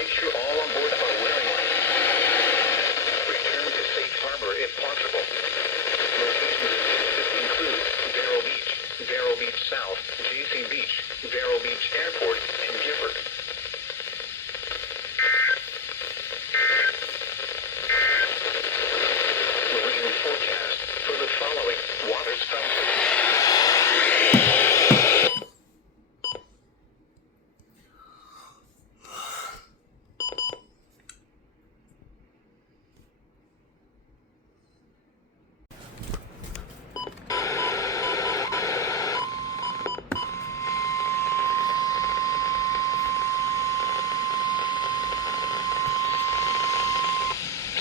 Make sure all on board are wearing lights. Return to safe harbor if possible. Locations include Vero Beach South, JC Beach, Vero Beach Airport, and Gifford. Marine forecast for the following water spouses.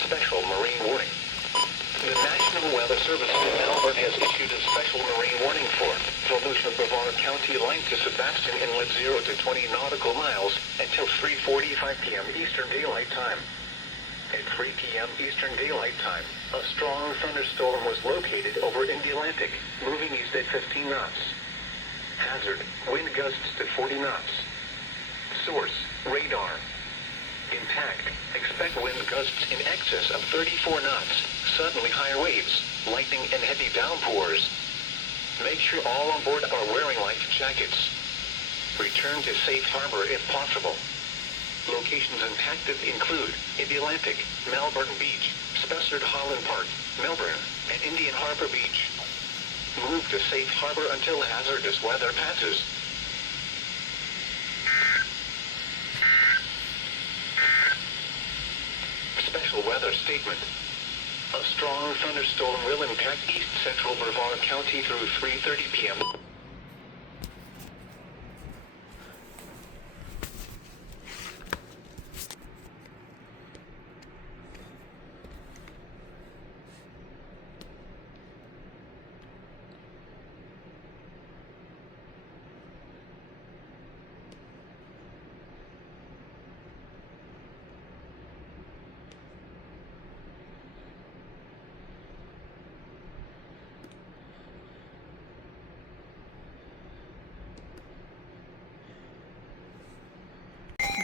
Special marine warning. The National Weather Service in Melbourne has issued a special marine warning for Volusia Brevard County line to Sebastian Inlet 0 to 20 nautical miles until 3:45 p.m. Eastern Daylight Time. At 3 p.m. Eastern Daylight Time, a strong thunderstorm was located over in the Atlantic, moving east at 15 knots. Hazard, wind gusts to 40 knots. Source, radar. Impact, expect wind gusts in excess of 34 knots, suddenly higher waves, lightning and heavy downpours. Make sure all on board are wearing life jackets. Return to safe harbor if possible. Locations impacted include in the Atlantic, Melbourne Beach, Spessard Holland Park, Melbourne, and Indian Harbour Beach. Move to safe harbor until hazardous weather passes. Special weather statement. A strong thunderstorm will impact east central Brevard County through 3:30 p.m.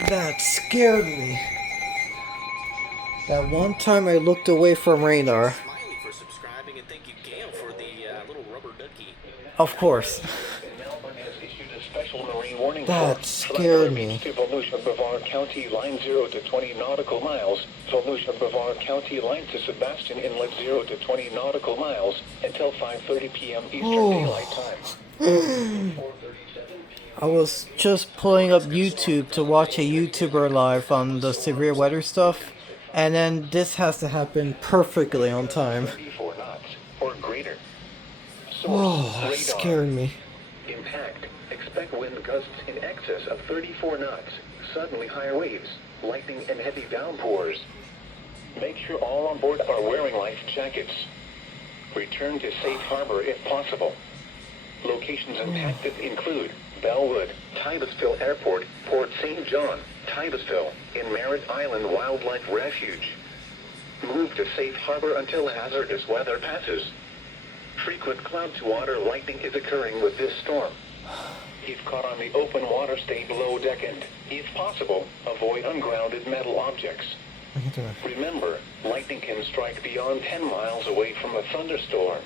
That scared me. That one time I looked away from radar. Smiley for subscribing, and thank you, Gail, for the little rubber ducky. Of course. Melbourne has issued a special marine warning That for scared me. to Volusia Brevard County line 0 to 20 nautical miles. Volusia Brevard County line to Sebastian Inlet 0 to 20 nautical miles until 5:30 p.m. Eastern Daylight Time. I was just pulling up YouTube to watch a YouTuber live on the severe weather stuff, and then this has to happen perfectly on time. 34 knots or greater. Oh, Source, that radar. scared me. Impact. Expect wind gusts in excess of 34 knots, suddenly higher waves, lightning and heavy downpours. Make sure all on board are wearing life jackets. Return to safe harbor if possible. Locations impacted include Bellwood, Titusville Airport, Port St. John, Titusville, in Merritt Island Wildlife Refuge. Move to safe harbor until hazardous weather passes. Frequent cloud-to-water lightning is occurring with this storm. If caught on the open water, stay below deck and, if possible, avoid ungrounded metal objects. Remember, lightning can strike beyond 10 miles away from a thunderstorm.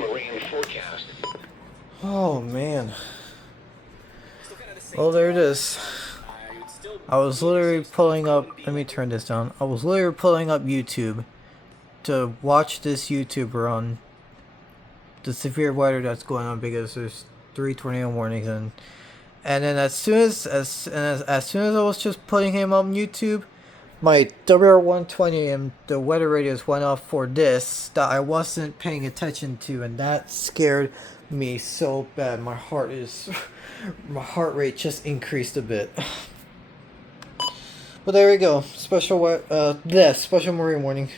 Marine forecast. Oh man. Well, there it is. I was literally pulling up, let me turn this down. I was literally pulling up YouTube to watch this YouTuber on the severe weather that's going on because there's 3 tornado warnings, and then as soon as I was just putting him on YouTube, my WR120 and the weather radios went off for this that I wasn't paying attention to, and that scared me so bad. My heart rate just increased a bit. But there we go. Special marine warning.